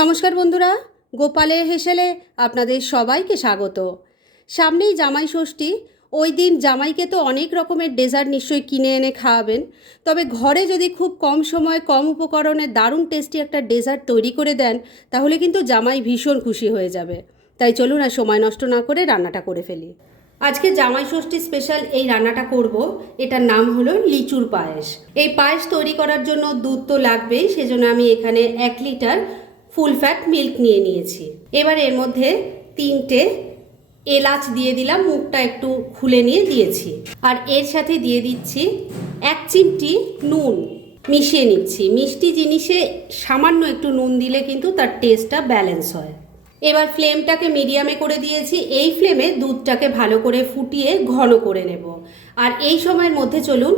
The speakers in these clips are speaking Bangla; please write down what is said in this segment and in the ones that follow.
নমস্কার বন্ধুরা গোপালের হেসেলে আপনাদের সবাইকে স্বাগত। সামনেই জামাই ষষ্ঠী, ওই দিন জামাইকে তো অনেক রকমের ডেজার্ট নিশ্চয়ই কিনে এনে খাওয়াবেন, তবে ঘরে যদি খুব কম সময় কম উপকরণে দারুণ টেস্টি একটা ডেজার্ট তৈরি করে দেন, তাহলে কিন্তু জামাই ভীষণ খুশি হয়ে যাবে। তাই চলুন আর সময় নষ্ট না করে রান্নাটা করে ফেলি। আজকে জামাই ষষ্ঠী স্পেশাল এই রান্নাটা করব, এটার নাম হলো লিচুর পায়েস। এই পায়েস তৈরি করার জন্য দুধ তো লাগবেই, সেজন্য আমি এখানে এক লিটার ফুল ফ্যাট মিল্ক নিয়ে নিয়েছি। এবার এর মধ্যে তিনটে এলাচ দিয়ে দিলাম, মুখটা একটু খুলে নিয়ে দিয়েছি। আর এর সাথে দিয়ে দিচ্ছি এক চিমটি নুন মিশিয়ে নিচ্ছি। মিষ্টি জিনিসে সামান্য একটু নুন দিলে কিন্তু তার টেস্টটা ব্যালেন্স হয়। এবার ফ্লেমটাকে মিডিয়ামে করে দিয়েছি। এই ফ্লেমে দুধটাকে ভালো করে ফুটিয়ে ঘন করে নেব। আর এই সময়ের মধ্যে চলুন,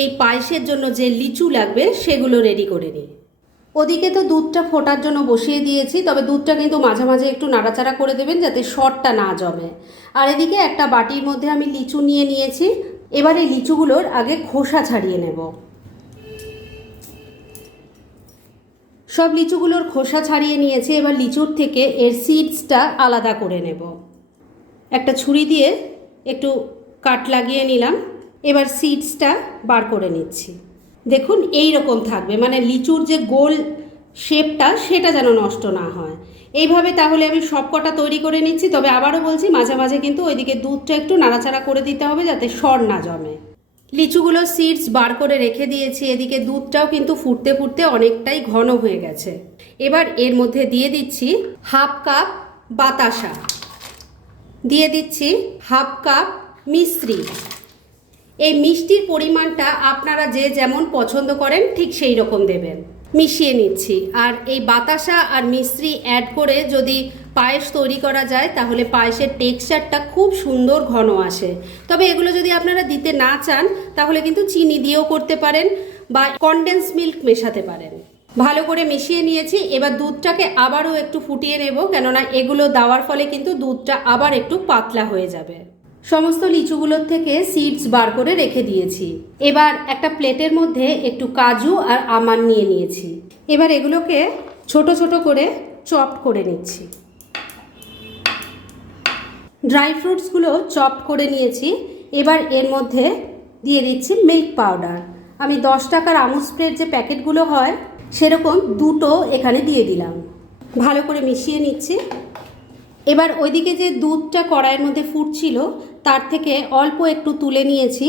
এই পায়েসের জন্য যে লিচু লাগবে সেগুলো রেডি করে নিই। ওদিকে তো দুধটা ফোটার জন্য বসিয়ে দিয়েছি, তবে দুধটা কিন্তু মাঝে মাঝে একটু নাড়াচাড়া করে দেবেন যাতে শর্টটা না জমে। আর এদিকে একটা বাটির মধ্যে আমি লিচু নিয়ে নিয়েছি, এবার এই লিচুগুলোর আগে খোসা ছাড়িয়ে নেব। সব লিচুগুলোর খোসা ছাড়িয়ে নিয়েছি, এবার লিচুর থেকে এর সিডসটা আলাদা করে নেব। একটা ছুরি দিয়ে একটু কাট লাগিয়ে নিলাম, এবার সিডসটা বার করে নিচ্ছি। দেখুন এই রকম থাকবে। মানে লিচুর যে গোল শেপটা, সেটা যেন নষ্ট না হয়। এইভাবে তাহলে আমি সব কটা তৈরি করে নিচ্ছি, তবে আবারও বলছি, মাঝে মাঝে কিন্তু ওইদিকে দুধটা একটু নাড়াচাড়া করে দিতে হবে যাতে সর না জমে। লিচুগুলো সিডস বার করে রেখে দিয়েছি, এদিকে দুধটাও কিন্তু ফুটতে ফুটতে অনেকটাই ঘন হয়ে গেছে। এবার এর মধ্যে দিয়ে দিচ্ছি হাফ কাপ বাতাসা। দিয়ে দিচ্ছি হাফ কাপ মিশ্রি। এই মিষ্টির পরিমাণটা আপনারা যে যেমন পছন্দ করেন, ঠিক সেই রকম দেবেন। মিশিয়ে নিচ্ছি। আর এই বাতাসা আর মিশ্রি অ্যাড করে যদি পায়েস তৈরি করা যায়, তাহলে পায়েসের টেক্সচারটা খুব সুন্দর ঘন আসে। তবে এগুলো যদি আপনারা দিতে না চান, তাহলে কিন্তু চিনি দিয়েও করতে পারেন বা কনডেন্স মিল্ক মেশাতে পারেন। ভালো করে মিশিয়ে নিয়েছি। এবার দুধটাকে আবারও একটু ফুটিয়ে নেব, কেননা এগুলো দেওয়ার ফলে কিন্তু দুধটা আবার একটু পাতলা হয়ে যাবে। সমস্ত লিচুগুলোর থেকে সিডস বার করে রেখে দিয়েছি। এবার একটা প্লেটের মধ্যে একটু কাজু আর আমার নিয়ে নিয়েছি। এবার এগুলোকে ছোট ছোট করে চপ করে নিচ্ছি। ড্রাই ফ্রুটসগুলো চপ করে নিয়েছি। এবার এর মধ্যে দিয়ে দিচ্ছি মিল্ক পাউডার। আমি দশ টাকার আমুল স্প্রের যে প্যাকেটগুলো হয়, সেরকম দুটো এখানে দিয়ে দিলাম। ভালো করে মিশিয়ে নিচ্ছি। এবার ওইদিকে যে দুধটা কড়াইয়ের মধ্যে ফুটছিল তার থেকে অল্প একটু তুলে নিয়েছি,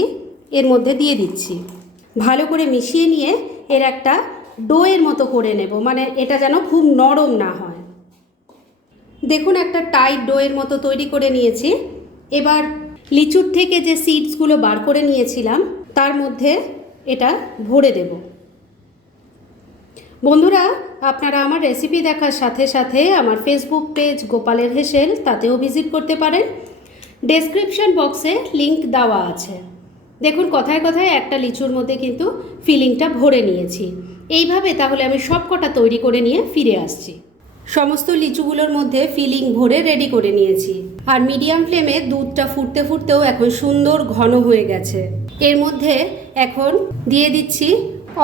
এর মধ্যে দিয়ে দিচ্ছি। ভালো করে মিশিয়ে নিয়ে এর একটা ডোয়ের মতো করে নেব মানে এটা যেন খুব নরম না হয়। দেখুন একটা টাইট ডোয়ের মতো তৈরি করে নিয়েছি। এবার লিচুর থেকে যে সিডসগুলো বার করে নিয়েছিলাম, তার মধ্যে এটা ভরে দেবো। বন্ধুরা, আপনারা আমার রেসিপি দেখার সাথে সাথে আমার ফেসবুক পেজ গোপালের হেসেল, তাতেও ভিজিট করতে পারেন। ডেসক্রিপশন বক্সে লিংক দেওয়া আছে। দেখুন, কথায় কথায় একটা লিচুর মধ্যে কিন্তু ফিলিংটা ভরে নিয়েছি। এইভাবে তাহলে আমি সব কটা তৈরি করে নিয়ে ফিরে আসছি। সমস্ত লিচুগুলোর মধ্যে ফিলিং ভরে রেডি করে নিয়েছি। আর মিডিয়াম ফ্লেমে দুধটা ফুটতে ফুটতেও এখন সুন্দর ঘন হয়ে গেছে। এর মধ্যে এখন দিয়ে দিচ্ছি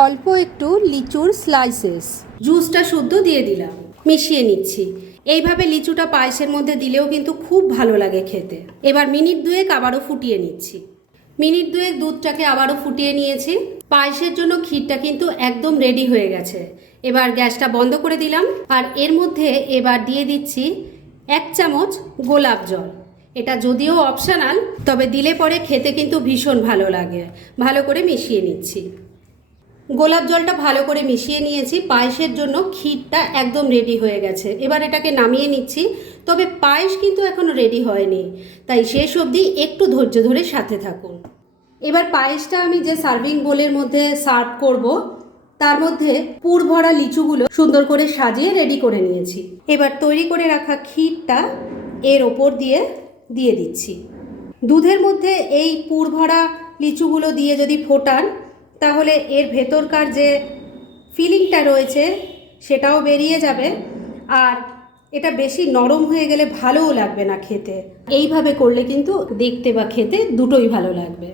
অল্প একটু লিচুর স্লাইসেস জুসটা শুদ্ধ দিয়ে দিলাম। মিশিয়ে নিচ্ছি। এইভাবে লিচুটা পায়েসের মধ্যে দিলেও কিন্তু খুব ভালো লাগে খেতে। এবার মিনিট দুয়েক আবারও ফুটিয়ে নিচ্ছি। মিনিট দুয়েক দুধটাকে আবারও ফুটিয়ে নিয়েছি। পায়েসের জন্য ক্ষীরটা কিন্তু একদম রেডি হয়ে গেছে। এবার গ্যাসটা বন্ধ করে দিলাম। আর এর মধ্যে এবার দিয়ে দিচ্ছি এক চামচ গোলাপ জল। এটা যদিও অপশনাল তবে দিলে পরে খেতে কিন্তু ভীষণ ভালো লাগে। ভালো করে মিশিয়ে নিচ্ছি। গোলাপ জলটা ভালো করে মিশিয়ে নিয়েছি। পায়েসের জন্য ক্ষীরটা একদম রেডি হয়ে গেছে। এবার এটাকে নামিয়ে নিচ্ছি। তবে পায়েস কিন্তু এখনও রেডি হয়নি। তাই শেষ অবধি একটু ধৈর্য ধরে সাথে থাকুন। এবার পায়েসটা আমি যে সার্ভিং বোলের মধ্যে সার্ভ করব, তার মধ্যে পুর ভরা লিচুগুলো সুন্দর করে সাজিয়ে রেডি করে নিয়েছি। এবার তৈরি করে রাখা ক্ষীরটা এর ওপর দিয়ে দিয়ে দিচ্ছি। দুধের মধ্যে এই পুর ভরা লিচুগুলো দিয়ে যদি ফোটান তাহলে এর ভেতরকার যে ফিলিংটা রয়েছে, সেটাও বেরিয়ে যাবে। আর এটা বেশি নরম হয়ে গেলে ভালোও লাগবে না খেতে। এইভাবে করলে কিন্তু দেখতে বা খেতে দুটোই ভালো লাগবে।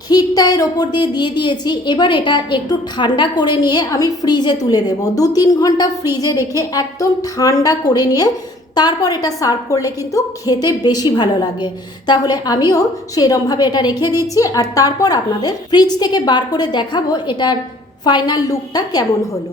ক্ষীরটা এর ওপর দিয়ে দিয়ে দিয়েছি। এবার এটা একটু ঠান্ডা করে নিয়ে আমি ফ্রিজে তুলে দেব। দু তিন ঘণ্টা ফ্রিজে রেখে একদম ঠান্ডা করে নিয়ে তারপর এটা সার্ভ করলে কিন্তু খেতে বেশি ভালো লাগে। তাহলে আমিও সেইরমভাবে এটা রেখে দিচ্ছি আর তারপর আপনাদের ফ্রিজ থেকে বার করে দেখাবো এটার ফাইনাল লুকটা কেমন হলো।